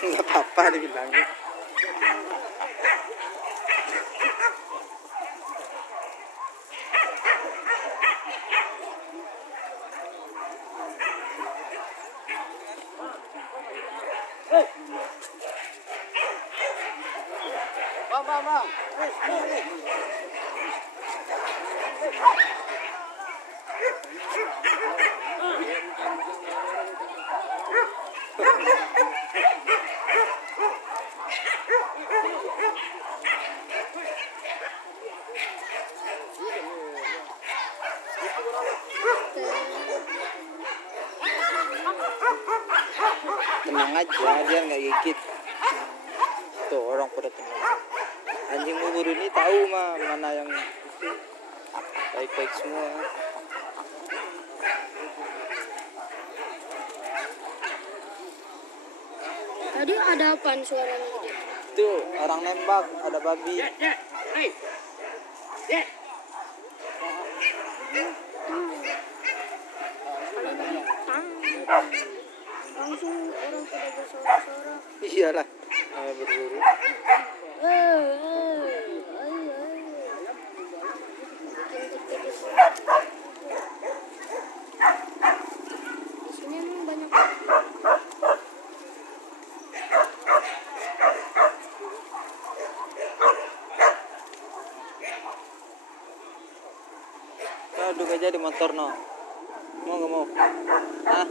Nggak apa-apa dibilangin. Bang. Tenang aja, dia nggak gigit. Tuh orang pada tenang. Anjing bubur ini tahu mah mana yang baik-baik semua. Tadi ada apaan suaranya gitu? Tuh orang nembak, ada babi. Langsung orang pada bersorak-sorak. Iyalah, berburu. Di sini emang banyak. Duduk aja di motor no. Mau nggak mau? Hah?